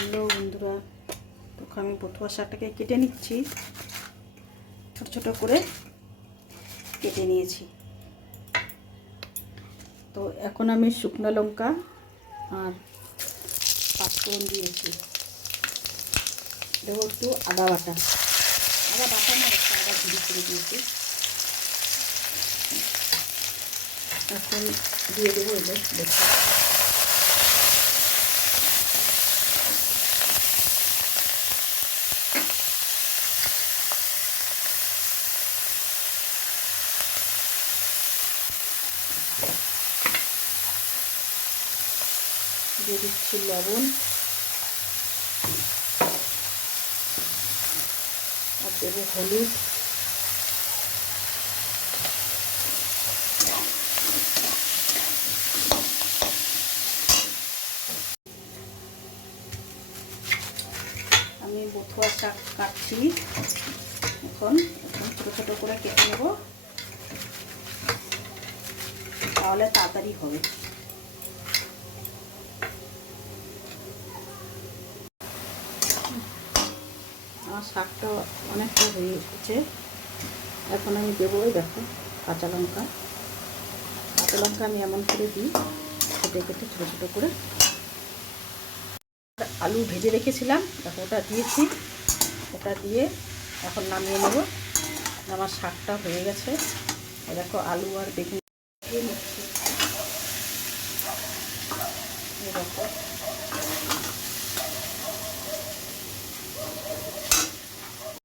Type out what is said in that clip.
Hello বন্ধুরা তো আমি বথুয়া শাকটাকে কেটে নিচ্ছি। ছোট ছোট করে কেটে নিয়েছি। তো এখন আমি শুকনো লঙ্কা আর পাঁচফোড়ন দিয়েছি। দেবো একটু আদা বাটা। আদা বাটা না, একটু আদা ঘুরি করে দিয়েছি। এখন দিয়ে দেবো এবার দেখো দিয়ে দিচ্ছি লবণ আর দেবো হলুদ। আমি বথুয়া শাক কাটছি। এখন ছোটো ছোটো করে কেটে নেব। তাহলে তাড়াতাড়ি হবে। আমার শাকটা অনেকটা হয়ে এসেছে। এখন আমি দেবো দেখো কাঁচা লঙ্কা। কাঁচা লঙ্কা আমি এমন করে দিই, কেটে কেটে ছোটো ছোটো করে। আলু ভেজে রেখেছিলাম, দেখো ওটা দিয়েছি। ওটা দিয়ে এখন নামিয়ে নেব। আমার শাকটা হয়ে গেছে। দেখো আলু আর বেগুন দিয়ে নিচ্ছি এই দেখো